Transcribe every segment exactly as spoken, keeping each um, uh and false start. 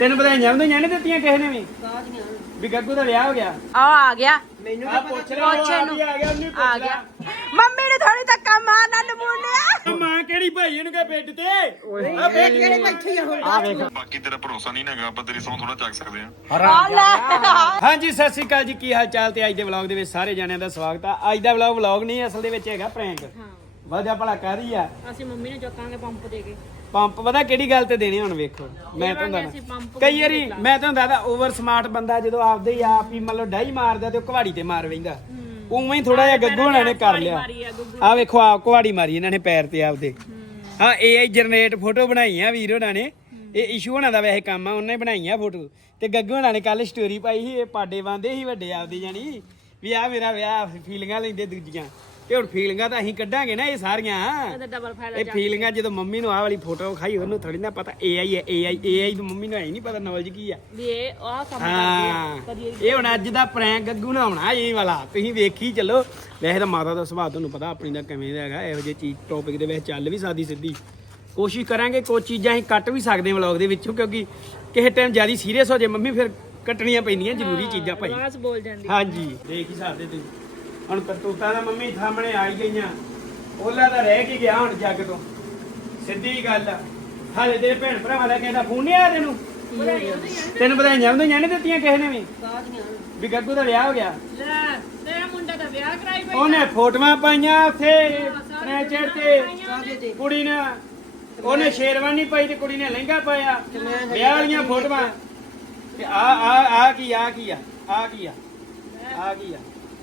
ਤੈਨੂੰ ਵਧਾਈਆਂ ਵਧਾਈਆਂ ਨਹੀਂ ਦਿੱਤੀਆਂ ਕਿਸੇ ਨੇ ਵੀ ਵੀ ਗੱਗੂ ਦਾ ਵਿਆਹ ਹੋ ਗਿਆ। ਆ ਆ ਗਿਆ ਮੈਨੂੰ ਤਾਂ ਪੁੱਛ ਰਿਹਾ ਪੁੱਛ ਇਹਨੂੰ। ਆ ਗਿਆ ਉਹਨੂੰ ਆ ਪੁੱਛ ਗਿਆ ਮੰਮੀ ਨੇ ਥੋੜੀ ਧੱਕਾ ਮਾਰ ਨਾਲ ਲਮੂਣਿਆ। ਮਾਂ ਕਿਹੜੀ ਭਾਈ ਇਹਨੂੰ ਕਹੇ ਬੈੱਡ ਤੇ ਆ ਵੇਖ ਕਿਹੜੀ ਬੈਠੀ ਆ ਹੁਣ। ਆ ਵੇਖ ਬਾਕੀ ਤੇਰਾ ਭਰੋਸਾ ਨਹੀਂ ਹੈਗਾ ਆਪਾਂ ਤੇਰੀ ਸੌਂ ਥੋੜਾ ਚੱਕ ਸਕਦੇ ਆ। ਆ ਲੈ ਹਾਂਜੀ ਸਤਿ ਸ਼੍ਰੀ ਅਕਾਲ ਜੀ, ਕੀ ਹਾਲ ਚਾਲ ਤੇ ਅੱਜ ਦੇ ਵਲੌਗ ਦੇ ਵਿੱਚ ਸਾਰੇ ਜਣਿਆਂ ਦਾ ਸਵਾਗਤ ਆ। ਅੱਜ ਦਾ ਵਲੌਗ ਵਲੌਗ ਨਹੀਂ ਅਸਲ ਦੇ ਵਿੱਚ ਹੈਗਾ ਪ੍ਰੈਂਕ। ਵਜ੍ਹਾ ਭਲਾ ਕਾਹਦੀ ਆ? ਅਸੀਂ ਮੰਮੀ ਨੂੰ ਚੱਕਾਂਗੇ ਪੰਪ ਦੇ ਕੇ। ਪੰਪ ਪਤਾ ਕਿਹੜੀ ਗੱਲ ਤੇ ਦੇਣੇ ਹੁਣ ਵੇਖੋ। ਮੈਂ ਤੁਹਾਨੂੰ ਦੱਸਦਾ ਕਈ ਵਾਰੀ ਮੈਂ ਤੁਹਾਨੂੰ ਦੱਸਦਾ ਓਵਰ ਸਮਾਰਟ ਬੰਦਾ ਜਦੋਂ ਆਪਦੇ ਹੀ ਆਪ ਹੀ ਮਤਲਬ ਡਾਈ ਮਾਰਦਾ ਤੇ ਉਹ ਕੁਹਾੜੀ ਤੇ ਮਾਰ ਵੈਂਦਾ, ਉਵੇਂ ਹੀ ਥੋੜਾ ਜਿਹਾ ਗੱਗੂ ਹੋਣਾ ਨੇ ਕਰ ਲਿਆ। ਆ ਵੇਖੋ ਆਪ ਕੁਹਾੜੀ ਮਾਰੀ ਇਹਨਾਂ ਨੇ ਪੈਰ ਤੇ ਆਪਦੇ। ਹਾਂ ਏ ਆਈ ਜਨਰੇਟ ਫੋਟੋ ਬਣਾਈਆਂ ਵੀਰ ਹੋਣਾ ਨੇ। ਇਹ ਇਸ਼ੂ ਹੋਣਾ ਦਾ ਵੈਸੇ ਕੰਮ ਆ, ਉਹਨੇ ਬਣਾਈਆਂ ਫੋਟੋ। ਤੇ ਗੱਗੂ ਹੋਣਾ ਨੇ ਕੱਲ ਸਟੋਰੀ ਪਾਈ ਸੀ, ਇਹ ਪਾਡੇ ਬੰਦੇ ਸੀ ਵੱਡੇ ਆਪਦੇ ਜਾਨੀ ਵੀ ਆ ਮੇਰਾ ਵਿਆਹ ਫੀਲਿੰਗਾਂ ਲੈਂਦੇ ਦੂਜੀਆਂ। ਤੇ ਹੁਣ ਫੀਲਿੰਗਾਂ ਤਾਂ ਅਸੀਂ ਕੱਢਾਂਗੇ ਨਾ ਇਹ ਸਾਰੀਆਂ। ਇਹ ਫੀਲਿੰਗਾਂ ਜਦੋਂ ਮੰਮੀ ਨੂੰ ਆਹ ਵਾਲੀ ਫੋਟੋ ਖਾਈ ਉਹਨੂੰ ਥੋੜੀ ਨਾ ਪਤਾ ਏ ਆਈ ਹੈ। ਏ ਆਈ ਏ ਆਈ ਨੂੰ ਮੰਮੀ ਨੂੰ ਹੈ ਨਹੀਂ ਪਤਾ ਨੌਲੇਜ ਕੀ ਆ। ਵੀ ਇਹ ਆਹ ਕੰਮ ਹਾਂ ਇਹ ਹੁਣ ਅੱਜ ਦਾ ਪ੍ਰੈਂਕ ਗੱਗੂ ਨਾ ਹੋਣਾ ਇਹ ਵਾਲਾ, ਤੁਸੀਂ ਵੇਖੀ ਚੱਲੋ। ਵੈਸੇ ਤਾਂ ਮਾਤਾ ਦਾ ਸੁਭਾਅ ਤੁਹਾਨੂੰ ਪਤਾ ਆਪਣੀ ਦਾ ਕਿਵੇਂ ਦਾ ਹੈਗਾ। ਇਹੋ ਜਿਹੇ ਚੀਜ਼ ਟੌਪਿਕ ਦੇ ਵਿੱਚ ਚੱਲ ਵੀ ਸਕਦੀ ਸਿੱਧੀ। ਕੋਸ਼ਿਸ਼ ਕਰਾਂਗੇ ਕੁਝ ਚੀਜ਼ਾਂ ਅਸੀਂ ਕੱਟ ਵੀ ਸਕਦੇ ਹਾਂ ਵਲੌਗ ਦੇ ਵਿੱਚੋਂ, ਕਿਉਂਕਿ ਕਿਸੇ ਟਾਈਮ ਜ਼ਿਆਦਾ ਸੀਰੀਅਸ ਹੋ ਜਾਏ ਮੰਮੀ ਫਿਰ ਕੱਟਣੀਆਂ ਪੈਂਦੀਆਂ ਜ਼ਰੂਰੀ ਚੀਜ਼ਾਂ ਭਾਈ। ਬੋਲ ਜਾਂਦੀ ਹਾਂਜੀ ਦੇਖ ਹੀ ਸਕਦੇ ਤੁਸੀਂ ਹੁਣ ਕਰਤੂਤਾਂ ਦਾ ਮੰਮੀ ਸਾਹਮਣੇ ਆ ਹੀ ਗਈਆਂ। ਉਹਲਾ ਤਾਂ ਰਹਿ ਕੇ ਗਿਆ ਹੁਣ ਜੱਗ ਤੋਂ, ਸਿੱਧੀ ਗੱਲ ਆ। ਹਾਲੇ ਤੇਰੇ ਭੈਣ ਭਰਾਵਾਂ ਦਾ ਕਿਸੇ ਦਾ ਫੋਨ ਨਹੀਂ ਆਇਆ ਤੈਨੂੰ? ਤੈਨੂੰ ਵਧਾਈਆਂ ਵਧਾਈਆਂ ਨਹੀਂ ਦਿੱਤੀਆਂ ਕਿਸੇ ਨੇ ਵੀ ਵੀ ਗੱਗੂ ਦਾ ਵਿਆਹ ਹੋ ਗਿਆ? ਲੈ ਤੇਰਾ ਮੁੰਡਾ ਦਾ ਵਿਆਹ ਕਰਾਈ ਬੈਠਾ। ਉਹਨੇ ਫੋਟੋਆਂ ਪਾਈਆਂ ਉੱਥੇ ਸਨੈਪਚੈਟ ਤੇ ਕੁੜੀ ਨੇ, ਉਹਨੇ ਸ਼ੇਰਵਾਨੀ ਪਾਈ ਤੇ ਕੁੜੀ ਨੇ ਲਹਿੰਗਾ ਪਾਇਆ। ਵਿਆਹ ਵਾਲੀਆਂ ਫੋਟੋਆਂ। ਤੇ ਆ ਆ ਆ ਕੀ ਆ ਕੀ ਆ ਆ ਕੀ ਆ ਆ ਕੀ ਆ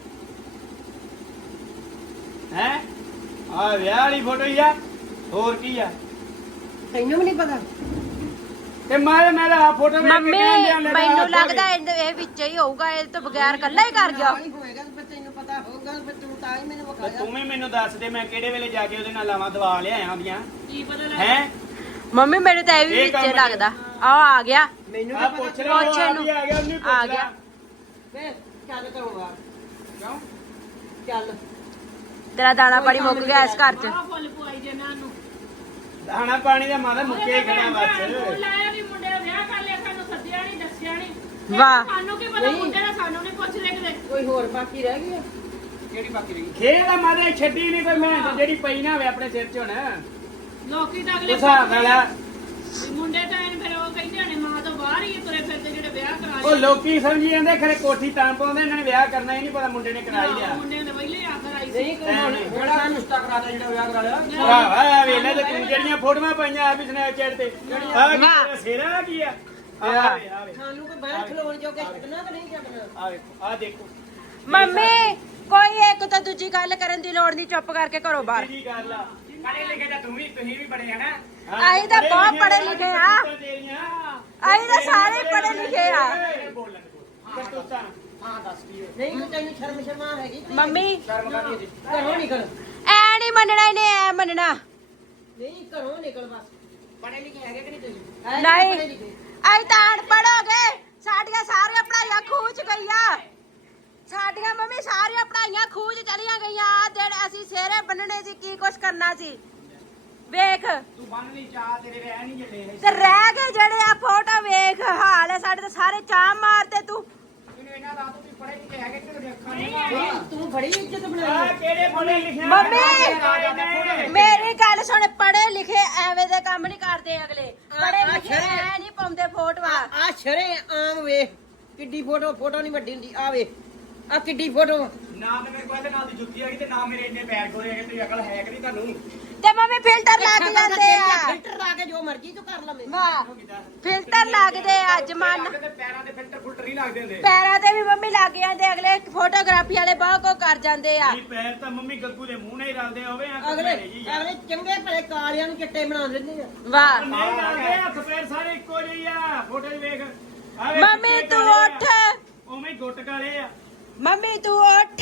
ਹੈ? ਆ ਵਿਆਹ ਵਾਲੀ ਫੋਟੋ ਹੀ ਆ, ਹੋਰ ਕੀ ਆ? ਤੈਨੂੰ ਵੀ ਨਹੀਂ ਪਤਾ? ਤੇ ਮਾਰੇ ਮੈਂ ਆ ਫੋਟੋ ਵੇਖ ਮੰਮੀ ਕੇ ਕਹਿੰਦੇ ਆ ਮੈਨੂੰ ਲੱਗਦਾ ਇਹ ਵਿੱਚ ਹੀ ਹੋਊਗਾ, ਇਹ ਤੋਂ ਬਗੈਰ ਕੱਲਾ ਹੀ ਕਰ ਗਿਆ। ਹੀ ਹੋਏਗਾ ਪਰ ਤੈਨੂੰ ਪਤਾ ਹੋਊਗਾ ਪਰ ਤੂੰ ਤਾਂ ਹੀ ਮੈਨੂੰ ਤੇ ਵਿਖਾਇਆ। ਤੂੰ ਵੀ ਮੈਨੂੰ ਦੱਸ ਦੇ ਮੈਂ ਕਿਹੜੇ ਵੇਲੇ ਜਾ ਕੇ ਉਹਦੇ ਨਾਲ ਲਾਵਾਂ ਦਵਾ ਲਿਆਇਆ ਉਹਦੀਆਂ। ਕੀ ਪਤਾ ਹੈ ਮੰਮੀ ਮੈਨੂੰ ਤਾਂ ਇਹ ਵੀ ਵਿੱਚ ਹੀ ਲੱਗਦਾ। ਆ ਆ ਗਿਆ ਮੈਨੂੰ ਆ ਤਾਂ ਪੁੱਛ ਪਤਾ। ਰਿਹਾ ਪੁੱਛ ਉਹ ਇਹਨੂੰ। ਆ ਗਿਆ ਉਹਨੂੰ ਆ ਪੁੱਛ ਗਿਆ। ਵੇ ਚੱਲ ਕਰੂੰਗਾ ਕਿਉਂ? ਚੱਲ ਤੇਰਾ ਦਾਣਾ ਪਾਣੀ ਮੁੱਕ ਗਿਆ ਇਸ ਘਰ 'ਚ। ਫੁੱਲ ਪਵਾਈ ਦੇ ਨਾ ਨੂੰ ਦਾਣਾ ਪਾਣੀ ਦਾ ਮਾਦਾ ਮੁੱਕੇ ਹੀ ਖੜਾ ਬਸ। ਲਾਇਆ ਵੀ ਮੁੰਡੇ ਦਾ ਵਿਆਹ ਕਰ ਲਿਆ, ਸਾਨੂੰ ਸੱਦਿਆ ਨਹੀਂ ਦੱਸਿਆ ਨਹੀਂ। ਵਾਹ ਸਾਨੂੰ ਕੀ ਪਤਾ ਮੁੰਡੇ ਦਾ, ਸਾਨੂੰ ਨਹੀਂ ਪੁੱਛਦੇ ਕਿਤੇ। ਕੋਈ ਹੋਰ ਬਾਕੀ ਰਹਿ ਗਈ ਆ? ਕਿਹੜੀ ਬਾਕੀ ਰਹੀ? ਖੇਡ ਦਾ ਮਾਦਾ ਛੱਡੀ ਨਹੀਂ ਕੋਈ ਮੈਂ ਤੇ ਜਿਹੜੀ ਪਈ ਨਾ ਹੋਵੇ ਆਪਣੇ ਸਿਰ 'ਚ ਹੁਣ। ਲੋਕੀ ਤਾਂ ਅਗਲੇ ਹਿਸਾਬ ਨਾਲ ਆ। ਵੀ ਮੁੰਡੇ ਤਾਂ ਐਨ ਫਿਰ ਉਹ ਕਹਿੰਦੇ ਨੇ ਮਾਂ ਤੋਂ ਬਾਹਰ ਹੀ ਤੁਰੇ ਫਿਰਦੇ ਜਿਹੜੇ ਵਿਆਹ ਕਰਾ ਉਹ ਲੋਕੀ ਸਮਝੀ ਜਾਂਦੇ ਖਰੇ ਕੋਠੀ ਤਾਂ ਪਾਉਂਦੇ, ਇਹਨਾਂ ਨੇ ਵਿਆਹ ਕਰਨਾ ਹੀ ਨਹੀਂ ਪਤਾ ਮੁੰਡੇ ਨੇ ਕਰਾ ਹੀ ਲਿਆ। ਮੁੰਡੇ ਨੇ ਪਹਿਲੇ ਆਖਰ ਆਈ ਸੀ। ਨਹੀਂ ਕੋਈ ਹੁਣ ਜਿਹੜਾ ਰਿਸ਼ਤਾ ਕਰਾ ਦੇ ਜਿਹੜਾ ਵਿਆਹ ਕਰਾ ਲਿਆ। ਭਰਾਵਾ ਵੇਲੇ ਤੇ ਤੂੰ ਜਿਹੜੀਆਂ ਫੋਟੋਆਂ ਪਾਈਆਂ ਆ ਵੀ ਸਨੈਪਚੈਟ ਤੇ ਆ ਕੀ ਸੇਰਾ ਕੀ ਆ? ਆ ਵੇ ਆ ਵੇ ਸਾਨੂੰ ਕੋਈ ਬਾਹਰ ਖਲੋਣ ਜੋਗੇ ਛੱਡਣਾ ਕਿ ਨਹੀਂ ਛੱਡਣਾ? ਆ ਵੇਖੋ ਆ ਦੇਖੋ ਮੰਮੀ ਕੋਈ ਇੱਕ ਤਾਂ ਦੂਜੀ ਗੱਲ ਕਰਨ ਦੀ ਲੋੜ ਨਹੀਂ, ਚੁੱਪ ਕਰਕੇ ਘਰੋਂ ਬਾਹਰ। ਕੀ ਗੱਲ ਆ? ਪੜੇ ਲਿਖੇ ਤਾਂ ਤੂੰ ਵੀ ਤੁਸੀਂ ਵੀ ਬੜੇ ਹਨਾ। ਅਸੀਂ ਤਾਂ ਬਹੁਤ ਪੜ੍ਹੇ ਲਿਖੇ ਆ। ਅਸੀਂ ਤਾਂ ਸਾਰੇ ਪੜ੍ਹੇ ਲਿਖੇ ਆ। ਹਾਂ ਦੱਸ ਕੀ ਹੋਇਆ? ਨਹੀਂ ਕੋਈ ਤੈਨੂੰ ਸ਼ਰਮ ਸ਼ਰਮਾ ਹੈਗੀ ਤੇ ਮੰਮੀ ਘਰੋਂ ਨਿਕਲ। ਐ ਨਹੀਂ ਮੰਨਣਾ ਇਹਨੇ, ਐ ਮੰਨਣਾ ਨਹੀਂ ਘਰੋਂ ਨਿਕਲ ਬਸ। ਪੜ੍ਹੇ ਲਿਖੇ ਹੈਗੇ ਕਿ ਨਹੀਂ ਤੁਸੀਂ? ਨਹੀਂ ਪੜ੍ਹੇ ਲਿਖੇ। ਅਸੀਂ ਤਾਂ ਅਨਪੜ੍ਹ ਹੋ ਗਏ, ਸਾਡੀਆਂ ਸਾਰੀਆਂ ਪੜ੍ਹਾਈਆਂ ਖੂਹ ਚ ਗਈਆਂ। ਸਾਡੀਆਂ ਮੰਮੀ ਸਾਰੀਆਂ ਪੜ੍ਹਾਈਆਂ ਖੂਹ ਚ ਚਲੀਆਂ ਗਈਆਂ। ਜਿਹੜੇ ਅਸੀਂ ਸਿਹਰੇ ਬੰਨਣੇ ਸੀ, ਕੀ ਕੁਛ ਕਰਨਾ ਸੀ ਵੇਖ। ਤੂੰ ਬੰਨ ਲਈ ਚਾਹ, ਤੇਰੇ ਰਹਿ ਨਹੀਂ ਜਲੇ। ਤੇ ਰਹਿ ਗਏ ਜਿਹੜੇ ਆ ਫੋਟੋ ਵੇਖ, ਹਾਲ ਹੈ ਸਾਡੇ ਤਾਂ ਸਾਰੇ ਚਾਹ ਮਾਰਦੇ। ਤੂੰ ਮੈਨੂੰ ਇਹਨਾਂ ਦਾ ਤੂੰ ਪੜੇ ਲਿਖੇ ਹੈਗੇ ਤੇਰੇ ਅੱਖਾਂ ਨਹੀਂ। ਤੂੰ ਬੜੀ ਇੱਜ਼ਤ ਆ ਬਣਾਈ। ਕਿਹੜੇ ਫੋਟੋ ਲਿਖਿਆ? ਮੰਮੀ ਮੇਰੀ ਗੱਲ ਸੁਣ, ਪੜ੍ਹੇ ਲਿਖੇ ਐਵੇਂ ਦੇ ਕੰਮ ਨਹੀਂ ਕਰਦੇ ਅਗਲੇ। ਪੜ੍ਹੇ ਲਿਖੇ ਐ ਨਹੀਂ ਪਾਉਂਦੇ ਫੋਟੋਆਂ। ਆ ਸ਼ਰੇ ਆਮ ਵੇਖ ਕਿੱਡੀ ਫੋਟੋ ਫੋਟੋ ਨਹੀਂ ਵੱਡੀ ਹੁੰਦੀ। ਆ ਵੇਖ ਆ ਕਿੱਡੀ ਫੋਟੋ। ਨਾ ਤੇ ਮੇਰੇ ਕੋਲ ਤੇ ਨਾਲ ਦੀ ਜੁੱਤੀ ਹੈਗੀ ਤੇ ਨਾ ਮੇਰੇ ਇੰਨੇ ਪੈਰ ਗੋਰੇ ਹੈਗੇ। ਤੇ ਅਕਲ ਹੈ ਕਿ ਨਹੀਂ ਤੁਹਾਨੂੰ? ਤੇ ਮੰਮੀ ਫਿਲਟਰ ਲੱਗ ਜਾਂਦੇ ਆ। ਫਿਲਟਰ ਲਾ ਕੇ ਜੋ ਮਰਜ਼ੀ ਤੂੰ ਕਰ ਲਵੇਂ। ਵਾਹ ਫਿਲਟਰ ਲੱਗਦੇ ਆ ਜਮਾਨਾ। ਤੇ ਪੈਰਾਂ ਦੇ ਫਿਲਟਰ ਫੁਲਟਰ ਹੀ ਲੱਗਦੇ ਹੁੰਦੇ। ਪੈਰਾਂ ਤੇ ਵੀ ਮੰਮੀ ਲੱਗ ਜਾਂਦੇ, ਅਗਲੇ ਫੋਟੋਗ੍ਰਾਫੀ ਵਾਲੇ ਬਹੁਤ ਕੋ ਕਰ ਜਾਂਦੇ ਆ। ਨਹੀਂ ਪੈਰ ਤਾਂ ਮੰਮੀ ਗੱਗੂ ਦੇ ਮੂੰਹ ਨਾਲ ਹੀ ਰਲਦੇ ਹੋਵੇ ਆ। ਅਗਲੇ ਅਗਲੇ ਚੰਗੇ ਭਲੇ ਕਾਲਿਆਂ ਨੂੰ ਚਿੱਟੇ ਬਣਾ ਦਿੰਦੇ ਆ। ਵਾਹ ਨਹੀਂ ਰਲਦੇ, ਹੱਥ ਪੈਰ ਸਾਰੇ ਇੱਕੋ ਜਿਹੇ ਆ। ਫੋਟੋ 'ਚ ਵੇਖ ਆ ਵੇਖ ਮੰਮੀ ਚਿੱਟੇ ਤੂੰ ਕਾਲੇ ਆ। ਉੱਠ, ਉਵੇਂ ਹੀ ਗੁੱਟ ਕਾਲੇ ਆ। ਮੰਮੀ ਤੂੰ ਉੱਠ।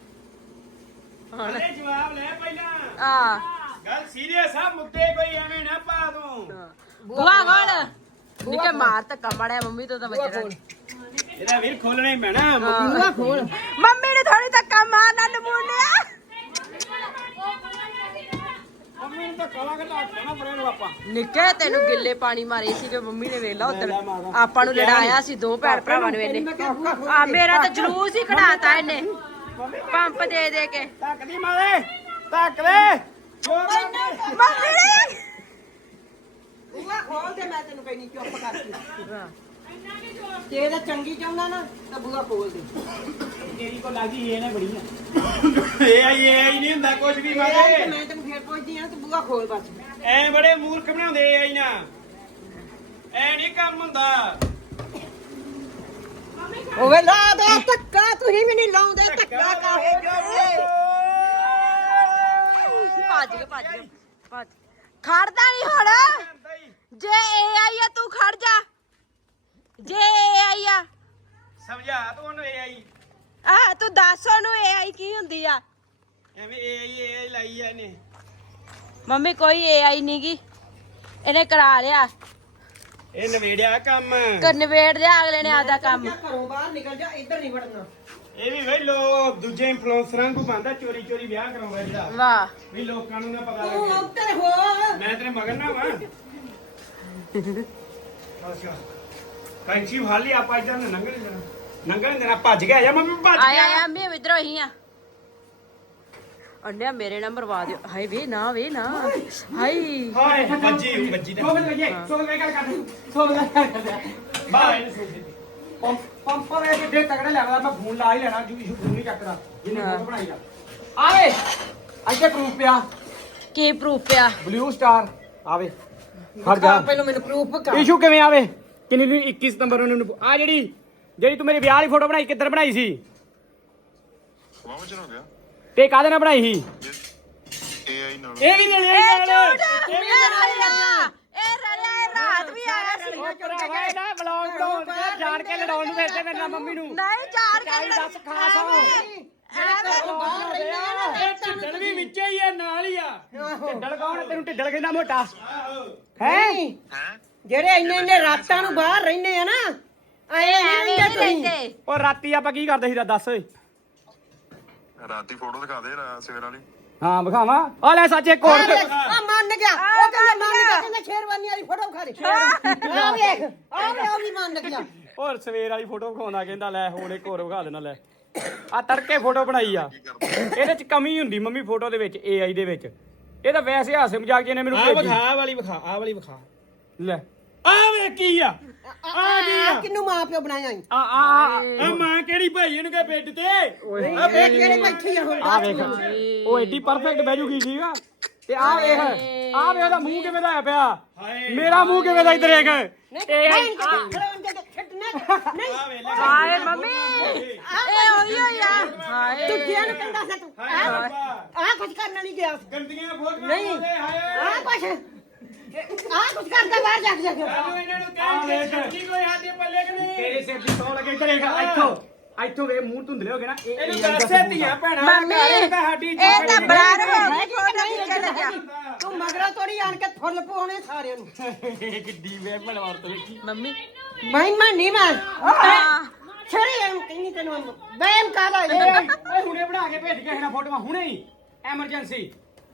ਅਰੇ ਜਵਾਬ ਲੈ ਪਹਿਲਾਂ। ਆ ਗੱਲ ਸੀਰੀਅਸ ਆ, ਮੁੱਦੇ ਕੋਈ ਐਵੇਂ ਨਾ ਪਾ ਦੂੰ। ਬੁਆ ਗੋਲ ਨਿੱਕੇ ਮਾਰ ਧੱਕਾ ਮਾਰਿਆ ਮੰਮੀ ਤੋਂ ਤਾਂ ਵੱਜਣਾ ਨੀ। ਇਹਦਾ ਵੀਰ ਖੋਲਣਾ ਹੀ ਪੈਣਾ। ਬੂਹਾ ਖੋਲ। ਮੰਮੀ ਨੇ ਥੋੜੀ ਧੱਕਾ ਮਾਰ ਨਾਲ ਲਮੂਣਿਆ। ਮੰਮੀ ਨੂੰ ਤਾਂ ਕਾਲਾ ਘਟਾ ਦੇਣਾ ਪਰੇ ਨੂੰ ਆਪਾਂ ਨਿੱਕੇ ਤੈਨੂੰ ਗਿੱਲੇ ਪਾਣੀ ਮਾਰੇ ਸੀਗੇ ਮੰਮੀ ਨੇ ਵੇਲਾ ਉਧਰ ਆਪਾਂ ਨੂੰ ਲੜਾਇਆ ਸੀ ਦੋ ਭੈਣ ਭਰਾਵਾਂ ਨੂੰ ਇਹਨੇ ਆ ਮੇਰਾ ਤਾਂ ਜਲੂਸ ਹੀ ਕਢਾਤਾ ਇਹਨੇ ਪੰਪ ਦੇ ਦੇ ਕੇ ਧੱਕਦੀ ਮਾਰੇ ਧੱਕ ਦੇ ਮੰਮੀ ਨੇ ਬੂਹਾ ਖੋਲ ਦੇ ਮੈਂ ਤੈਨੂੰ ਕਹਿੰਦੀ ਚੁੱਪ ਕਰਕੇ ਜੇ ਇਹਦਾ ਚੰਗੀ ਚਾਹੁੰਦਾ ਨਾ ਤਾਂ ਬੂਹਾ ਖੋਲ ਦੇ ਤੇਰੀ ਕੋ ਲੱਗੀ ਇਹ ਨਾ ਬੜੀ ਆ ਇਹ ਆਈ ਇਹ ਆਈ ਨਹੀਂ ਹੁੰਦਾ ਕੁਝ ਵੀ ਇਹ ਮਾਰੇ ਮੈਂ ਤੈਨੂੰ ਫੇਰ ਪੁੱਛਦੀ ਆ ਤੂੰ ਬੂਹਾ ਖੋਲ ਬਸ ਐ ਬੜੇ ਮੂਰਖ ਬਣਾਉਂਦੇ ਇਹ ਆਈ ਨਾ ਐ ਨਹੀਂ ਕੰਮ ਹੁੰਦਾ ਓਏ ਲਾ ਦੇ ਧੱਕਾ ਤੁਸੀਂ ਵੀ ਨਹੀਂ ਲਾਉਂਦੇ ਧੱਕਾ ਕਾਹੇ ਜੋੜੇ ਭੱਜ ਗਏ ਭੱਜ ਗਏ ਭੱਜ ਖੜਦਾ ਨਹੀਂ ਹੁਣ ਜੇ ਏ ਆਈ ਆ ਤੂੰ ਖੜ ਜਾ ਜੇ ਏ ਆਈ ਆ ਸਮਝਾ ਤੂੰ ਉਹਨੂੰ ਇਹ ਆਈ ਆ ਤੂੰ ਦੱਸ ਉਹਨੂੰ ਏ ਆਈ ਕੀ ਹੁੰਦੀ ਆ ਐਵੇਂ ਇਹ ਆਈ ਇਹ ਆਈ ਲਾਈ ਆ ਇਹਨੇ ਮੰਮੀ ਕੋਈ ਏ ਆਈ ਨਹੀਂਗੀ ਇਹਨੇ ਕਰਾ ਲਿਆ ਇਹ ਨਵੇੜਿਆ ਕੰਮ ਕਨਵੇੜ ਲਿਆ ਅਗਲੇ ਨੇ ਆਦਾ ਕੰਮ ਜਾ ਘਰੋਂ ਬਾਹਰ ਨਿਕਲ ਜਾ ਇੱਧਰ ਨਹੀਂ ਵੜਨਾ ਇਹ ਵੀ ਵੇ ਲੋ ਦੂਜੇ ਇਨਫਲੂਐਂਸਰਾਂ ਨੂੰ ਪਾਉਂਦਾ ਚੋਰੀ ਚੋਰੀ ਵਿਆਹ ਕਰਾਉਂਦਾ ਜਿਹੜਾ ਵਾਹ ਵੀ ਲੋਕਾਂ ਨੂੰ ਨਾ ਪਤਾ ਤੂੰ ਲੱਗੇ ਉੱਧਰ ਹੋ ਮੈਂ ਤੇਰੇ ਮਗਰ ਨਾ ਵਾਂ ਅੱਛਾ ਕੰਚੀ ਹਾਲੀ ਆਪਾਂ ਇਧਰ ਨਾ ਨੰਗਣ ਦੇਣਾ ਨੰਗਣ ਦੇਣਾ ਭੱਜ ਗਿਆ ਜਾ ਮੰਮੀ ਭੱਜ ਆਇਆ ਗਿਆ ਆਇਆ ਮੈਂ ਇਧਰੋਂ ਹੀ ਆ ਅੰਡਿਆ ਮੇਰੇ ਨਾਲ ਮਰਵਾ ਦਿਓ ਹਾਏ ਵੇ ਨਾ ਵੇ ਨਾ ਹਾਏ ਹਾਏ ਵੱਜੀ ਵੱਜੀ ਸੋ ਬਲ ਗਏ ਸੋ ਬਲ ਗੱਲ ਕਰ ਸੋ ਬਲ ਗੱਲ ਕਰ ਬਾਹਰ ਇਹਨੂੰ ਸੋ ਦੇ ਪੰਪ ਪੰਪ ਵੇ ਕਿੱਡੇ ਤਗੜੇ ਲੈਣਾ ਮੈਂ ਫੋਨ ਲਾ ਹੀ ਲੈਣਾ ਜੂ ਇਸ਼ੂ ਫੋਨ ਨਹੀਂ ਚੱਕਦਾ ਜਿਹਨੇ ਫੋਟੋ ਬਣਾਈ ਆ ਆਵੇ ਇੱਥੇ ਪ੍ਰੂਫ ਪਿਆ ਕੀ ਪ੍ਰੂਫ ਪਿਆ ਬਲੂ ਸਟਾਰ ਆਵੇ ਹਟ ਜਾ ਪਹਿਲਾਂ ਮੈਨੂੰ ਪ੍ਰੂਫ ਕਰ ਇਸ਼ੂ ਕਿਵੇਂ ਆਵੇ ਕਿੰਨੀ ਨੂੰ ਇੱਕੀ ਸਤੰਬਰ ਨੂੰ ਆ ਜਿਹੜੀ ਜਿਹੜੀ ਤੂੰ ਮੇਰੇ ਵਿਆਹ ਦੀ ਫੋਟੋ ਬਣਾਈ ਕਿੱਧਰ ਬਣਾਈ ਸੀ ਵਾਹ ਚਲ ਹੋ ਗਿਆ ਤੇ ਕਾਹਦੇ ਨਾਲ ਬਣਾਈ ਸੀ ਏਆਈ ਨਾਲ ਇਹ ਵੀ ਨਹੀਂ ਇਹ ਝੂਠ ਇਹ ਰਲਿਆ ਇਹ ਰਲਿਆ ਇਹ ਰਾਤ ਵੀ ਆਇਆ ਸੀ ਭਰਾਵਾ ਇਹਦਾ ਵਲੌਗ ਬਣਾਉਣ ਜਾਣ ਕੇ ਲੜਾਉਣ ਨੂੰ ਵੇਚਦੇ ਮੇਰੇ ਨਾਲ ਮੰਮੀ ਨੂੰ ਨਹੀਂ ਚਾਰ ਚਾਲੀ ਕਰ ਦੱਸ ਖਾਸ ਆ ਇਹ ਢਿੱਡਲ ਵੀ ਵਿੱਚ ਹੀ ਆ ਨਾਲ ਹੀ ਆ ਢਿੱਡਲ ਕੌਣ ਤੈਨੂੰ ਢਿੱਡਲ ਕਹਿੰਦਾ ਮੋਟਾ ਹੈ ਹੈ ਜਿਹੜੇ ਇੰਨੇ ਇੰਨੇ ਰਾਤਾਂ ਨੂੰ ਬਾਹਰ ਰਹਿੰਦੇ ਆ ਨਾ ਐ ਐਵੇਂ ਨਹੀਂ ਰਹਿੰਦੇ ਉਹ ਰਾਤੀ ਆਪਾਂ ਕੀ ਕਰਦੇ ਸੀ ਦੱਸ ਓਏ ਰਾਤੀ ਫੋਟੋ ਦਿਖਾ ਦੇ ਰਾ- ਸਵੇਰ ਵਾਲੀ ਹਾਂ ਵਿਖਾਵਾਂ ਆ ਲੈ ਸੱਚ ਇੱਕ ਹੋਰ ਆ ਮੰਨ ਗਿਆ ਉਹ ਕਹਿੰਦਾ ਮੰਨ ਗਿਆ ਕਹਿੰਦਾ ਸ਼ੇਰਵਾਨੀ ਵਾਲੀ ਫੋਟੋ ਵਿਖਾ ਦੇ ਆ ਵੇਖ ਆ ਵੇ ਉਹ ਵੀ ਮੰਨ ਗਿਆ ਹੋਰ ਸਵੇਰ ਵਾਲੀ ਫੋਟੋ ਵਿਖਾਉਂਦਾ ਕਹਿੰਦਾ ਲੈ ਹੁਣ ਇੱਕ ਹੋਰ ਵਿਖਾ ਦੇਣਾ ਲੈ ਆ ਤੜਕੇ ਫੋਟੋ ਬਣਾਈ ਆ ਇਹਦੇ ਚ ਕਮੀ ਹੁੰਦੀ ਮੰਮੀ ਫੋਟੋ ਦੇ ਵਿੱਚ ਏ ਆਈ ਦੇ ਵਿੱਚ ਇਹ ਤਾਂ ਵੈਸੇ ਹਾਸੇ ਮਜ਼ਾਕ ਜਿਹਨੇ ਮੈਨੂੰ ਭੇਜੀ ਵਿਖਾ ਵਾਲੀ ਵਿਖਾ ਆ ਵਾਲੀ ਵਿਖਾ ਲੈ ਆ ਵੇ ਕੀ ਆ ਆ ਜੀ ਕਿੰਨੂੰ ਮਾਂ ਪਿਓ ਬਣਾਇਆ ਈ ਆ ਆ ਆ ਮਾਂ ਕਿਹੜੀ ਭਾਈ ਇਹਨੂੰ ਕਹੇ ਬੈੱਡ ਤੇ ਆ ਵੇਖ ਕਿਹੜੇ ਬੈਠੀ ਆ ਹੁਣ ਆ ਵੇਖ ਉਹ ਐਡੀ ਪਰਫੈਕਟ ਬਹਿ ਜੂਗੀ ਠੀਕ ਆ ਤੇ ਆ ਵੇਖ ਆ ਵੇ ਉਹਦਾ ਮੂੰਹ ਕਿਵੇਂ ਦਾ ਹੋਇਆ ਪਿਆ ਮੇਰਾ ਮੂੰਹ ਕਿਵੇਂ ਦਾ ਇੱਧਰ ਇੱਕ ਤੇ ਨਹੀਂ ਨਹੀਂ ਹਾਏ ਮੰਮੀ ਇਹ ਹੋਈ ਹੋਈ ਆ ਹਾਏ ਦੂਜਿਆਂ ਨੂੰ ਕਹਿੰਦਾ ਸੀ ਤੂੰ ਆ ਕੁਝ ਕਰਨ ਨਹੀਂ ਗਿਆ ਗੰਦੀਆਂ ਫੋਟੋਆਂ ਨਹੀਂ ਆ ਕੁਝ ਆ ਕੁਝ ਕਰਦਾ ਬਾਹਰ ਜਾ ਕੇ ਜਾ ਕੇ ਇਹਨਾਂ ਨੂੰ ਕਹਿ ਸੱਚੀ ਕੋਈ ਸਾਡੇ ਪੱਲੇ ਕਿ ਨਹੀਂ ਤੇਰੇ ਸਿਰ ਦੀ ਸੌ ਲੱਗੇ ਇੱਧਰ ਇੱਥੋਂ ਇੱਥੋਂ ਵੇ ਮੂੰਹ ਧੁੰਦਲੇ ਹੋ ਗਏ ਨਾ ਇਹਨੂੰ ਦੱਸੇ ਧੀਆਂ ਭੈਣਾਂ ਮੰਮੀ ਇਹ ਤਾਂ ਬਲਾਰ ਹੋ ਗਈ ਫੋਟੋ ਖਿੱਚਣ ਲੱਗਿਆ ਤੂੰ ਮਗਰਾ ਤੋੜੀ ਆਣ ਕੇ ਫੁੱਲ ਪਾਉਣੇ ਸਾਰਿਆਂ ਨੂੰ ਕਿੱਡੀ ਵੇ ਮਲਵਾਰ ਤੋਂ ਵੇਖੀ ਮੰਮੀ ਮੈਂ ਮੰਨੀ ਮੈਂ ਹਾਂ ਛੜੀ ਐਮ ਕਹਿੰਦੀ ਤੈਨੂੰ ਬੈਮ ਕਾਲਾ ਓਏ ਹੁਣੇ ਬਣਾ ਕੇ ਭੇਜ ਕੇ ਇਹਨਾਂ ਫੋਟੋਆਂ ਹੁਣੇ ਹੀ ਐਮਰਜੈਂਸੀ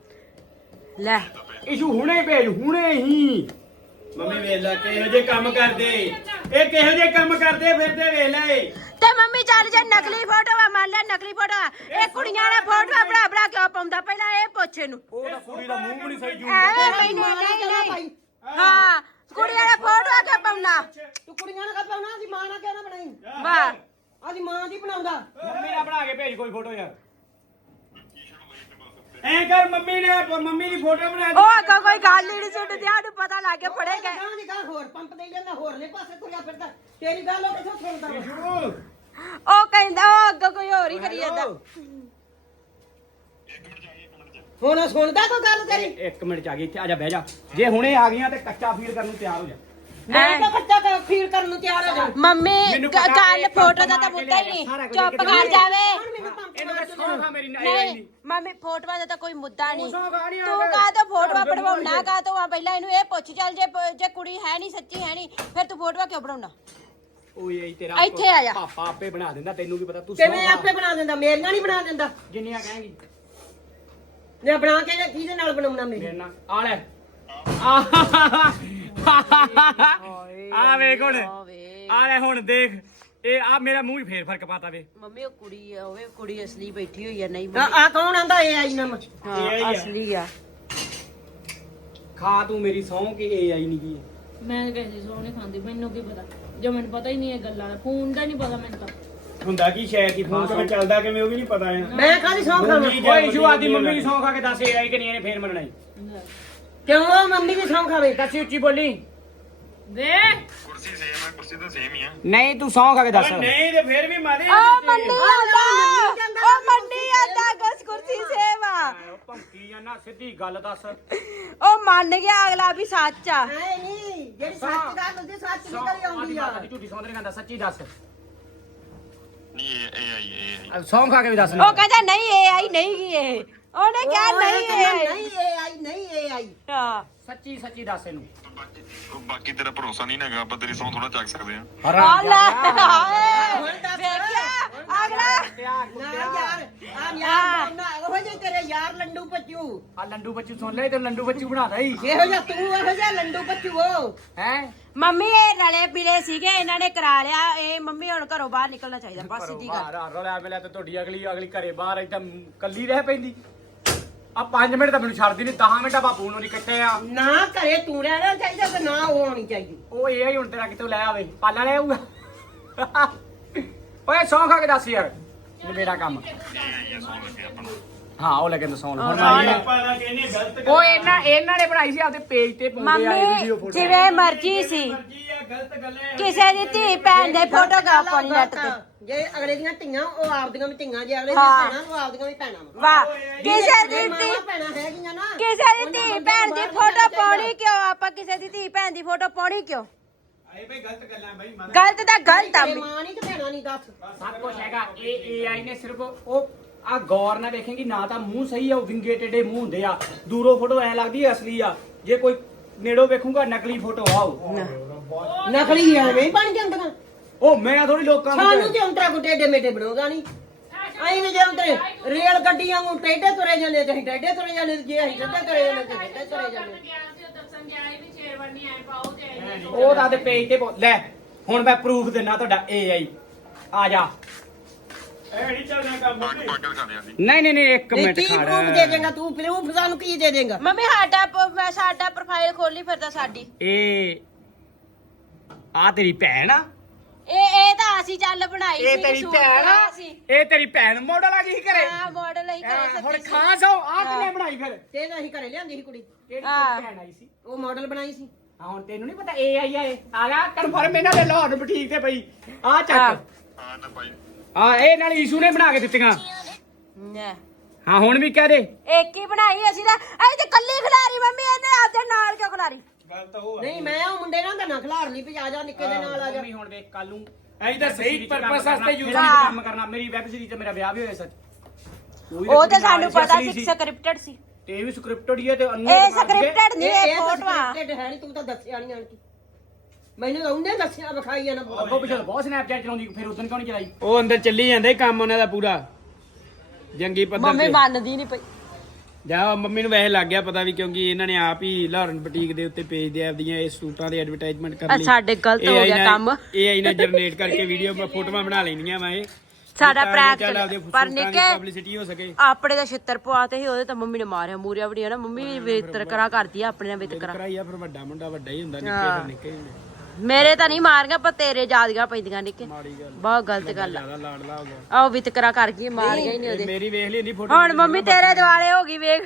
ਲੈ ਇਸ਼ੂ ਹੁਣੇ ਹੀ ਭੇਜ ਹੁਣੇ ਹੀ ਮੰਮੀ ਵੇਖ ਲੈ ਕਿਹੋ ਜਿਹੇ ਕੰਮ ਕਰਦੇ ਇਹ ਕਿਹੋ ਜਿਹੇ ਕੰਮ ਕਰਦੇ ਫਿਰਦੇ ਵੇਖ ਲੈ ਤੇ ਮੰਮੀ ਚੱਲ ਜੇ ਨਕਲੀ ਫੋਟੋ ਆ ਮੰਨ ਲੈ ਨਕਲੀ ਫੋਟੋ ਆ ਇਹ ਕੁੜੀਆਂ ਦਾ ਫੋਟੋ ਬਣਾ ਬਣਾ ਕਿਉਂ ਪਾਉਂਦਾ ਪਹਿਲਾਂ ਇਹ ਪੁੱਛ ਇਹਨੂੰ ਉਹ ਤਾਂ ਕੁੜੀ ਦਾ ਮੂੰਹ ਵੀ ਨਹੀਂ ਸਹੀ ਜੂ ਐਵੇਂ ਮੈਨੂੰ ਨਹੀਂ ਨਹੀਂ ਹਾਂ ਕੁੜੀਆਂ ਦਾ ਫੋਟੋ ਕਿਉਂ ਪਾਉਣਾ ਤੂੰ ਕੁੜੀਆਂ ਨਾਲ ਪਾਉਣਾ ਅਸੀਂ ਮਾਂ ਨਾਲ ਕਿਉਂ ਨਾ ਬਣਾਈ ਵਾਹ ਅਸੀਂ ਮਾਂ ਦੀ ਬਣਾਉਂਦਾ ਮੰਮੀ ਨਾਲ ਬਣਾ ਕੇ ਭੇਜ ਕੋਈ ਫੋਟੋ ਯਾਰ ਐ ਕਰ ਮੰਮੀ ਨੇ ਮੰਮੀ ਦੀ ਫੋਟੋ ਬਣਾ ਦੇ ਉਹ ਅੱਗਾ ਕੋਈ ਗੱਲ ਹੀ ਨਹੀਂ ਸੁੱਟ ਦਿਆ ਨੂੰ ਪਤਾ ਲੱਗ ਗਿਆ ਫੜੇ ਗਏ ਗਾਂ ਦੀ ਗਾਂ ਹੋਰ ਪੰਪ ਦੇ ਜਾਂਦਾ ਹੋਰ ਨੇ ਪਾਸੇ ਤੁਰਿਆ ਫਿਰਦਾ ਤੇਰੀ ਗੱਲ ਉਹ ਕਿੱਥੋਂ ਸੁਣਦਾ ਵਾ? ਇਸ਼ੂ ਉਹ ਕਹਿੰਦਾ ਉਹ ਅੱਗਾ ਕੋਈ ਹੋਰ ਹੀ ਕਰੀ ਜਾਂਦਾ ਹੁਣ ਸੁਣਦਾ ਕੋਈ ਗੱਲ ਤੇਰੀ ਇੱਕ ਮਿੰਟ ਚ ਆ ਗਈ ਇੱਥੇ ਆ ਜਾ ਬਹਿ ਜਾ ਜੇ ਹੁਣੇ ਆ ਗਈਆਂ ਤੇ ਕੱਚਾ ਫੀਲ ਕਰਨ ਨੂੰ ਤਿਆਰ ਹੋ ਜਾ ਮੈਂ ਤਾਂ ਬੱਚਾ ਫੀਲ ਕਰਨ ਨੂੰ ਤਿਆਰ ਹੋ ਜਾ ਮੰਮੀ ਮੈਨੂੰ ਗ- ਪਤਾ ਗੱਲ ਇਹ ਫੋਟੋ ਦਾ ਬਣਾ ਤਾਂ ਕੇ ਮੁੱਦਾ ਹੀ ਲਿਆ, ਨਹੀਂ ਸਾਰਾ ਕੁਝ ਚੁੱਪ ਕਿਤੇ ਕਰ ਜਾਵੇ ਮੈਨੂੰ ਪੰਪ ਇਹਨੂੰ ਤਾਂ ਸੌਂਖਾ ਮੇਰੀ ਨਾ ਨਹੀਂ ਮੰਮੀ ਫੋਟੋਆਂ ਦਾ ਤਾਂ ਕੋਈ ਮੁੱਦਾ ਨਹੀਂ ਸੌਂ ਖਾ ਨਹੀਂ ਤੂੰ ਆਉਂਦਾ। ਕਾ ਤਾਂ ਫੋਟੋਆਂ ਬਣਵਾਉਣਾ ਕਾ ਤੂੰ ਆ ਪਹਿਲਾਂ ਇਹਨੂੰ ਇਹ ਪੁੱਛ ਚੱਲ ਜੇ ਪ- ਜੇ ਕੁੜੀ ਹੈ ਨਹੀਂ ਸੱਚੀ ਹੈ ਨਹੀਂ ਫਿਰ ਤੂੰ ਫੋਟੋਆਂ ਕਿਉਂ ਬਣਾਉਣਾ ਓਏ ਇਹ ਤੇਰਾ ਇੱਥੇ ਆ ਜਾ। ਪਾਪਾ ਆਪੇ ਬਣਾ ਦਿੰਦਾ ਤੈਨੂੰ ਵੀ ਪਤਾ ਤੂੰ ਕਿਵੇਂ ਸੌਂ ਖਾ। ਆਪੇ ਬਣਾ ਦਿੰਦਾ ਮੇਰੀਆਂ ਨਹੀਂ ਬਣਾ ਦਿੰਦਾ ਜਿੰਨੀਆਂ ਕਹੇਂਗੀ ਲੈ ਬਣਾ ਕੇ ਕਿਹਦੇ ਨਾਲ ਬਣਾਉਣਾ ਮੇਰੇ ਮੇਰੇ ਨਾਲ ਆ ਲੈ ਆ ਵੇਖ ਹੁਣ ਆ ਲੈ ਹੁਣ ਦੇਖ ਇਹ ਆ ਮੇਰਾ ਮੂੰਹ ਹੀ ਫੇਰ ਫਰਕ ਪਾਤਾ ਵੇ ਮੰਮੀ ਉਹ ਕੁੜੀ ਆ ਹੋਵੇ ਕੁੜੀ ਅਸਲੀ ਬੈਠੀ ਹੋਈ ਆ ਨਹੀਂ ਆ ਆ ਕੌਣ ਆਂਦਾ ਇਹ ਆਈ ਨਾ ਹਾਂ ਅਸਲੀ ਆ ਖਾ ਤੂੰ ਮੇਰੀ ਸੌਂ ਕਿ ਇਹ ਆਈ ਨਹੀਂ ਕੀ ਮੈਂ ਕਿਸੇ ਦੀ ਸੌਂ ਨਹੀਂ ਖਾਂਦੀ ਮੈਨੂੰ ਕੀ ਪਤਾ ਜੋ ਮੈਨੂੰ ਪਤਾ ਹੀ ਨਹੀਂ ਇਹ ਗੱਲਾਂ ਦਾ ਫੋਨ ਦਾ ਨਹੀਂ ਪਤਾ ਮੈਨੂੰ ਤਾਂ ਹੁੰਦਾ ਕੀ ਸ਼ਾਇਦ ਹੀ ਫੋਨ ਕਿਵੇਂ ਚੱਲਦਾ ਕਿਵੇਂ ਉਹ ਵੀ ਨਹੀਂ ਪਤਾ ਹੈ ਮੈਂ ਕਾਹਦੀ ਸੌਂ ਖਾਵਾਂ ਓਏ ਇਸ਼ੂ ਆਦੀ ਮੰਮੀ ਦੀ ਸੌਂ ਖਾ ਕੇ ਦੱਸ ਇਹ ਆਈ ਕਿ ਨਹੀਂ ਇਹਨੇ ਫੇਰ ਮੰਨਣਾ ਕਿਉਂ ਉਹ ਮੰਮੀ ਦੀ ਸੌਂ ਖਾਵੇ ਦੱਸੀ ਉੱਚੀ ਬੋਲੀ ਵੇ ਕੁਰਸੀ ਸੇਮ ਹੈ ਕੁਰਸੀ ਤਾਂ ਸੇਮ ਹੀ ਆ ਨਹੀਂ ਤੂੰ ਸੌਂ ਖਾ ਕੇ ਦੱਸ ਨਹੀਂ ਤੇ ਫੇਰ ਵੀ ਮਾਰੇ ਉਹ ਮੰਨੀ ਆਂਦਾ ਉਹ ਮੰਨੀ ਆਂਦਾ ਗਸ ਕੁਰਸੀ ਸੇਵਾ ਭੰਕੀ ਜਾਨਾ ਸਿੱਧੀ ਗੱਲ ਦੱਸ ਉਹ ਮੰਨ ਗਿਆ ਅਗਲਾ ਵੀ ਸੱਚ ਆ ਐ ਨਹੀਂ ਜਿਹੜੀ ਸੱਚ ਗੱਲ ਹੁੰਦੀ ਸੱਚ ਨਿਕਲ ਆਉਂਦੀ ਆ ਝੂਠੀ ਸੌਂ ਨਹੀਂ ਕਹਿੰਦਾ ਸੱਚੀ ਦੱਸ ਨਹੀਂ ਇਹ ਇਹ ਆਈ ਇਹ ਆਈ ਸੌਂ ਖਾ ਕੇ ਵੀ ਦੱਸ ਉਹ ਕਹਿੰਦਾ ਨਹੀਂ ਇਹ ਆਈ ਨਹੀਂ ਗੀ ਇਹ ਉਹਨੇ ਕਿਹਾ ਨਹੀਂ ਇਹ ਆਈ ਨਹੀਂ ਇਹ ਆਈ ਨਹੀਂ ਇਹ ਆਈ ਹਾਂ ਸੱਚੀ ਸੱਚੀ ਦੱਸ ਇਹਨੂੰ ਬਾਕੀ ਉਹ ਬਾਕੀ ਤੇਰਾ ਭਰੋਸਾ ਨਹੀਂ ਹੈਗਾ ਆਪਾਂ ਤੇਰੀ ਸੌਂ ਥੋੜਾ ਚੱਕ ਸਕਦੇ ਆ ਆ ਲੈ ਹਾਏ ਵੇਖਿਆ ਅਗਲਾ ਨਾ ਯਾਰ ਆ ਯਾਰ ਨਾ ਉਹ ਜੇ ਤੇਰੇ ਯਾਰ ਲੰਡੂ ਪੱਚੂ ਆ ਲੰਡੂ ਬੱਚੂ ਸੁਣ ਲੈ ਤੇ ਲੰਡੂ ਬੱਚੂ ਬਣਾਦਾ ਹੀ ਇਹੋ ਜਿਹਾ ਤੂੰ ਇਹੋ ਜਿਹਾ ਲੰਡੂ ਪੱਚੂ ਹੋ ਹੈ ਮੰਮੀ ਇਹ ਰਲੇ ਪੀਲੇ ਸੀਗੇ ਇਹਨਾਂ ਨੇ ਕਰਾ ਲਿਆ ਇਹ ਮੰਮੀ ਹੁਣ ਘਰੋਂ ਬਾਹਰ ਨਿਕਲਣਾ ਚਾਹੀਦਾ ਬਸ ਸਿੱਧੀ ਗੱਲ ਬਾਹਰ ਰੋਲਾ ਮਿਲਿਆ ਤੇ ਤੁਹਾਡੀ ਅਗਲੀ ਅਗਲੀ ਘਰੇ ਬਾਹਰ ਇੱਥੇ ਕੱਲੀ ਰਹਿ ਪੈਂਦੀ ਆ ਪੰਜ ਮਿੰਟ ਤਾਂ ਮੈਨੂੰ ਛੱਡਦੀ ਨਹੀਂ ਦਸ ਮਿੰਟ ਬਾਪੂ ਨੂੰ ਨਹੀਂ ਕੱਟੇ ਆ ਨਾ ਘਰੇ ਤੂੰ ਰਹਿਣਾ ਚਾਹੀਦਾ ਤੇ ਨਾ ਉਹ ਆਉਣੀ ਚਾਹੀਦੀ ਉਹ ਇਹ ਹੀ ਹੁਣ ਤੇਰਾ ਕਿੱਥੋਂ ਲੈ ਆਵੇ ਪਾਲਾ ਲੈ ਆਊਗਾ ਓਏ ਸੌਂ ਖਾ ਕੇ ਦੱਸ ਯਾਰ ਮੇਰਾ ਕੰਮ ਹਾਂ ਉਹ ਲੱਗਣ ਸੌਂ ਹੁਣ ਉਹ ਇਹਨਾਂ ਇਹਨਾਂ ਨੇ ਬਣਾਈ ਸੀ ਆਪਦੇ ਪੇਜ ਤੇ ਪਾਉਂਦੇ ਆ ਵੀਡੀਓ ਮੰਮੀ ਜਿਵੇਂ ਮਰਜ਼ੀ ਸੀ ਕਿਸੇ ਦੀ ਧੀ ਭੈਣ ਦੇ ਫੋਟੋ ਗਾ ਪਾਉਣੀ ਨੈਟ ਤੇ ਜੇ ਅਗਲੇ ਦੀਆਂ ਧੀਆਂ ਉਹ ਆਪਦੀਆਂ ਵੀ ਧੀਆਂ ਜੇ ਅਗਲੇ ਦੀਆਂ ਭੈਣਾਂ ਉਹ ਆਪਦੀਆਂ ਵੀ ਭੈਣਾਂ ਵਾ ਵਾਹ ਕਿਸੇ ਦੀ ਧੀ ਮਾਵਾਂ ਭੈਣਾਂ ਹੈਗੀਆਂ ਨਾ ਕਿਸੇ ਦੀ ਧੀ ਭੈਣ ਦੀ ਫੋਟੋ ਪਾਉਣੀ ਕਿਉਂ ਆਪਾਂ ਕਿਸੇ ਦੀ ਧੀ ਭੈਣ ਦੀ ਫੋਟੋ ਪਾਉਣੀ ਕਿਉਂ ਆਏ ਬਈ ਗਲਤ ਗੱਲਾਂ ਬਈ ਗਲਤ ਤਾਂ ਗਲਤ ਆ ਤੇਰੇ ਮਾਂ ਨਹੀਂ ਤੇ ਭੈਣਾਂ ਨਹੀਂ ਦੱਸ ਸਭ ਕੁਝ ਹੈਗਾ ਇਹ ਏਆਈ ਨੇ ਸਿਰਫ ਉਹ ਆ ਗੌਰ ਨਾਲ ਵੇਖੇਂਗੀ ਨਾ ਤਾਂ ਮੂੰਹ ਸਹੀ ਆ ਉਹ ਵਿੰਗੇ ਟੇਡੇ ਮੂੰਹ ਹੁੰਦੇ ਆ ਦੂਰੋਂ ਫੋਟੋ ਐ ਲੱਗਦੀ ਐ ਅਸਲੀ ਆ ਜੇ ਕੋਈ ਨੇੜੋਂ ਵੇਖੂਗਾ ਨਕਲੀ ਫੋਟੋ ਆਓ ਨਕਲੀ ਐਵੇਂ ਹੀ ਬਣ ਜਾਂਦੀਆਂ ਉਹ ਮੈਂ ਥੋੜੀ ਲੋਕਾਂ ਨੂੰ ਸਾਨੂੰ ਤੇ ਉਂਤਰਾ ਕੋ ਟੇਡੇ ਮੇਟੇ ਬਣਾਉਂਦਾ ਨਹੀਂ ਆਈ ਵੀ ਜੇ ਉਂਤਰੇ ਰੇਲ ਗੱਡੀਆਂ ਨੂੰ ਟੇਡੇ ਤੁਰੇ ਜਾਂਦੇ ਤੇ ਅਸੀਂ ਟੇਡੇ ਤੁਰੇ ਜਾਂਦੇ ਤੇ ਜੇ ਅਸੀਂ ਟੇਡੇ ਤੁਰੇ ਜਾਂਦੇ ਤੇ ਟੇਡੇ ਤੁਰੇ ਜਾਂਦੇ ਗਿਆ ਸੀ ਉਹ ਦੱਸਣ ਗਿਆ ਸੀ ਵੀ ਸ਼ੇਰਵਾਨੀ ਨਹੀਂ ਆਏ ਪਾਓ ਤੇ ਆਏ ਨੀ। ਉਹ ਤਾਂ ਦੇ ਪੇਜ ਤੇ ਪਾ- ਲੈ ਹੁਣ ਮੈਂ ਪ੍ਰੂਫ ਦਿੰਨਾ ਤੁਹਾਡਾ ਏਆਈ ਆ ਜਾ ਪੱਗ ਪੱਗ ਦਿਖਾ ਦੇ ਆਂਦੀ ਨਹੀਂ ਨਹੀਂ ਨਹੀਂ ਇੱਕ ਨਹੀਂ ਮਿੰਟ ਕੀ ਖੜ ਪ੍ਰੂਫ ਦੇ ਦੇਂਗਾ ਤੂੰ ਪ੍ਰੂਫ ਸਾਨੂੰ ਕੀ ਦੇ ਦੇਂਗਾ ਮੰਮੀ ਸਾਡਾ ਪ- ਮੈਂ ਸਾਡਾ ਪ੍ਰੋਫਾਈਲ ਖੋਲੀ ਫਿਰਦਾ ਸਾਡੀ ਇਹ ਆ ਤੇਰੀ ਭੈਣ ਆ ਇਹ ਇਹ ਤਾਂ ਅਸੀਂ ਚੱਲ ਬਣਾਈ ਸੀ ਇਹ ਤੇਰੀ ਸੂਟ ਭੈਣ ਆ ਬਣਾਇਆ ਸੀ ਇਹ ਤੇਰੀ ਭੈਣ ਮਾਡਲ ਆ ਗਈ ਘਰੇ ਹਾਂ ਮਾਡਲ ਹੀ ਐ, ਕਰੇ ਹੁਣ ਸੱਚੀ ਸੀ ਖਾਸ ਹੋ ਆ ਕਿੰਨੇ ਬਣਾਈ ਫਿਰ ਤੇ ਤਾਂ ਅਸੀਂ ਘਰੇ ਲਿਆਂਦੀ ਸੀ ਕੁੜੀ ਕਿਹੜੀ ਹਾਂ। ਭੈਣ ਆਈ ਸੀ ਉਹ ਮਾਡਲ ਬਣਾਈ ਸੀ ਹਾਂ ਹੁਣ ਤੈਨੂੰ ਨਹੀਂ ਪਤਾ ਏ ਆਈ ਆ ਇਹ ਆ ਗਿਆ ਕਨਫਰਮ ਇਹਨਾਂ ਦੇ ਲਾਹੌਰ ਬੁਟੀਕ ਤੇ ਪਈ ਆ ਹਾਂ। ਚੱਕ ਹਾਂ ਨਾ ਭਾਈ ਆ ਇਹ ਨਾਲ ਈਸ਼ੂ ਨੇ ਬਣਾ ਕੇ ਦਿੱਤੀਆਂ ਨਾ ਹਾਂ ਹੁਣ ਵੀ ਕਹਿ ਦੇ ਇੱਕ ਹੀ ਬਣਾਈ ਅਸੀਂ ਤਾਂ ਅਸੀਂ ਤੇ ਕੱਲੀ ਖਿਲਾਰੀ ਮੰਮੀ ਇਹਨੇ ਆਪਦੇ ਨਾਲ ਕਿਉਂ ਖਿਲਾਰੀ ਗੱਲ ਤਾਂ ਉਹ ਨਹੀਂ ਮੈਂ ਉਹ ਮੁੰਡੇ ਨਾਲ ਤਾਂ ਨਾ ਖਿਲਾਰ ਲਈ ਵੀ ਆ ਜਾ ਨਿੱਕੇ ਦੇ ਨਾਲ ਆ ਜਾ ਮੰਮੀ ਹੁਣ ਦੇਖ ਕੱਲ ਨੂੰ ਐਂ ਤਾਂ ਸਹੀ ਪਰਪਸ ਵਾਸਤੇ ਯੂਜ਼ ਹਾਂ। ਕੰਮ ਕਰਨਾ ਮੇਰੀ ਵੈਬ ਸੀਰੀਜ਼ ਤੇ ਮੇਰਾ ਵਿਆਹ ਵੀ ਹੋਇਆ ਸੱਚ ਉਹ ਤੇ ਸਾਨੂੰ ਪਤਾ ਸੀ ਸਕ੍ਰਿਪਟਡ ਸੀ ਤੇ ਇਹ ਵੀ ਸਕ੍ਰਿਪਟਡ ਹੀ ਹੈ ਤੇ ਅੰਨੇ ਇਹ ਸਕ੍ਰਿਪਟਡ ਨਹੀਂ ਇਹ ਤਾਂ ਫੋਟੋਆਂ scripted ਹੈ ਨਹੀਂ ਤੂੰ ਤਾਂ ਦੱਸਿਆ ਨਹੀਂ ਆਣ ਕੇ ਮੈਨੂੰ ਤਾਂ ਉਹਨੇ ਦੱਸਿਆ ਵਿਖਾਈ ਜਾਣਾ ਅੱਗੋਂ ਪਿਛਲੇ ਬਹੁਤ ਸਨੈਪਚੈਟ ਚਲਾਉਂਦੀ ਫਿਰ ਉਦੋਂ ਕਿਉਂ ਨਹੀਂ ਚਲਾਈ ਉਹ ਅੰਦਰ ਚੱਲੀ ਜਾਂਦਾ ਕੰਮ ਉਹਨਾਂ ਦਾ ਪੂਰਾ ਜੰਗੀ ਪੱਧਰ ਮੰਮੀ ਤੇ ਮੰਨਦੀ ਨਹੀਂ ਪਈ ਜਾ ਮੰਮੀ ਨੂੰ ਵੈਸੇ ਲੱਗ ਗਿਆ ਪਤਾ ਵੀ ਕਿਉਂਕਿ ਇਹਨਾਂ ਨੇ ਆਪ ਹੀ ਲਾਹੌਰਨ ਬੁਟੀਕ ਦੇ ਉੱਤੇ ਪੇਜ ਦੇ ਆਪਦੀਆਂ ਇਹ ਸੂਟਾਂ ਦੀ ਐਡਵਰਟਾਈਜ਼ਮੈਂਟ ਕਰ ਲਈ ਸਾਡੇ ਗਲਤ ਹੋ ਗਿਆ ਕੰਮ ਏਆਈ ਨਾਲ ਜਨਰੇਟ ਕਰਕੇ ਵੀਡੀਓ ਮੈਂ ਫੋਟੋਆਂ ਬਣਾ ਲੈਣੀਆਂ ਮੈਂ ਇਹ ਸਾਡਾ ਤਾਂ ਪ੍ਰੈਂਕ ਚੱਲ ਆਪਦੇ ਪਰ ਸੂਟਾਂ ਦੀ ਨਿੱਕੇ ਪਬਲਿਸਿਟੀ ਹੋ ਸਕੇ ਆਪਣੇ ਦਾ ਛਿੱਤਰ ਪਵਾਤੇ ਸੀ ਉਹਦੇ ਤਾਂ ਮੰਮੀ ਨੇ ਮਾਰਿਆ ਮੂਰੀਆ ਬੜੀਆ ਨਾ ਮੰਮੀ ਵਿਤਕਰਾ ਕਰਦੀ ਆ ਆਪਣੇ ਨਾਲ ਵਿਤਕਰਾ ਕਰਾਈ ਆ ਫਿਰ ਵੱਡਾ ਮੁੰਡਾ ਵੱਡਾ ਹੀ ਹੁੰਦਾ ਨਿੱਕੇ ਫਿਰ ਨਿੱਕੇ ਹੀ ਹੁੰਦੇ ਮੇਰੇ ਤਾਂ ਨਹੀਂ ਮਾਰੀਆਂ ਪਰ ਤੇਰੇ ਯਾਦਗਾਰ ਪੈਂਦੀਆਂ ਨਿੱਕੇ ਮਾੜੀ ਗੱਲ ਬਹੁਤ ਗਲਤ ਗੱਲ ਆ ਜ਼ਿਆਦਾ ਲਾਡਲਾ ਹੋ ਗਿਆ ਆਹ ਵਿਤਕਰਾ ਕਰ ਗਈ ਮਾਰ ਗਈ ਨਹੀਂ ਉਹਦੇ ਮੇਰੀ ਵੇਖ ਲਈ ਨਹੀਂ ਫੋਟੋ ਹੁਣ ਮੰਮੀ ਤੇਰੇ ਦੁਆਲੇ ਹੋ ਗਈ ਵੇਖ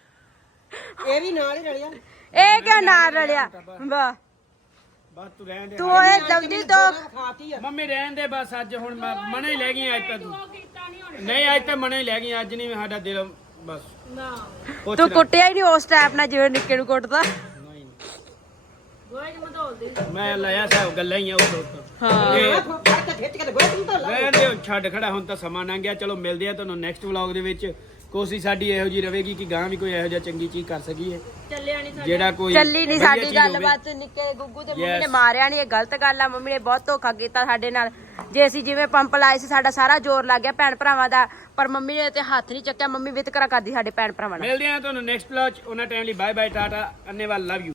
ਇਹ ਵੀ ਨਾਲ ਹੀ ਰਲਿਆ ਇਹ ਕਿਉਂ ਨਾਲ ਰਲਿਆ ਵਾਹ ਬਸ ਤੂੰ ਰਹਿਣ ਦੇ ਤੂੰ ਇਹ ਦਵਦੀ ਤੋਂ ਖਾਤੀ ਆ ਮੰਮੀ ਰਹਿਣ ਦੇ ਬਸ ਅੱਜ ਹੁਣ ਮੈਂ ਮਨੇ ਹੀ ਲੈ ਗਈ ਅੱਜ ਤਾਂ ਤੂੰ ਨਹੀਂ ਅੱਜ ਤਾਂ ਮਨੇ ਹੀ ਲੈ ਗਈ ਅੱਜ ਨਹੀਂ ਸਾਡਾ ਦਿਲ ਬਸ ਨਾ ਪੁੱਛ ਤੂੰ ਨਾ। ਕੁੱਟਿਆ ਹੀ ਨਹੀਂ ਉਸ ਟਾਈਪ ਨਾਲ ਜਿਵੇਂ ਨਿੱਕੇ ਨੂੰ ਕੁੱਟਦਾ ਨਹੀਂ, ਨਹੀਂ। ਗੋਏ ਚ ਮਧੋਲਦੀ ਮੈਂ ਲਾਇਆ ਸਾਹਿਬ ਗੱਲਾਂ ਹੀ ਆ ਉਹ ਦੋਸਤ ਹਾਂ ਇਹ ਖਿੱਚ ਕੇ ਗੋਏ ਤੂੰ ਤਾਂ ਲਾ ਰਹਿਣ ਦੇ ਛੱਡ ਖੜਾ ਹੁਣ ਤਾਂ ਸਮਾਂ ਲੰਘ ਗਿਆ ਚਲੋ ਮਿਲਦੇ ਆ ਤੁਹਾਨੂੰ ਨੈਕਸਟ ਵਲੌਗ ਦੇ ਵਿੱਚ ਕੋਸ਼ਿਸ਼ ਸਾਡੀ ਇਹੋ ਜੀ ਰਹੇਗੀ ਕਿ ਗਾਂ ਵੀ ਕੋਈ ਇਹੋ ਜਿਹਾ ਚੰਗੀ ਚੀਜ਼ ਕਰ ਸਕੀਏ ਚੱਲਿਆ ਨਹੀਂ ਸਾਡੇ ਜਿਹੜਾ ਕੋਈ ਚੱਲੀ ਨਹੀਂ ਵਧੀਆ ਸਾਡੀ ਚੀਜ਼ ਹੋਵੇ। ਗੱਲਬਾਤ ਨਿੱਕੇ ਗੁੱਗੂ ਤੇ ਮੰਮੀ Yes. ਨੇ ਮਾਰਿਆ ਨਹੀਂ ਇਹ ਗਲਤ ਗੱਲ ਆ ਮੰਮੀ ਨੇ ਬਹੁਤ ਧੋਖਾ ਕੀਤਾ ਸਾਡੇ ਨਾਲ ਜੇ ਅਸੀਂ ਜਿਵੇਂ ਪੰਪ ਲਾਏ ਸੀ ਸਾਡਾ ਸਾਰਾ ਜ਼ੋਰ ਲੱਗ ਗਿਆ ਭੈਣ ਭਰਾਵਾਂ ਦਾ ਪਰ ਮੰਮੀ ਨੇ ਤੇ ਹੱਥ ਨਹੀਂ ਚੱਕਿਆ ਮੰਮੀ ਵਿਤਕਰਾ ਕਰਦੀ ਸਾਡੇ ਭੈਣ ਭਰਾਵਾਂ ਨਾਲ ਮਿਲਦੇ ਆ ਤੁਹਾਨੂੰ ਨੈਕਸਟ ਵਲੌਗ ਚ ਉਹਨਾਂ ਟਾਈਮ ਲਈ bye bye tata Annewal love you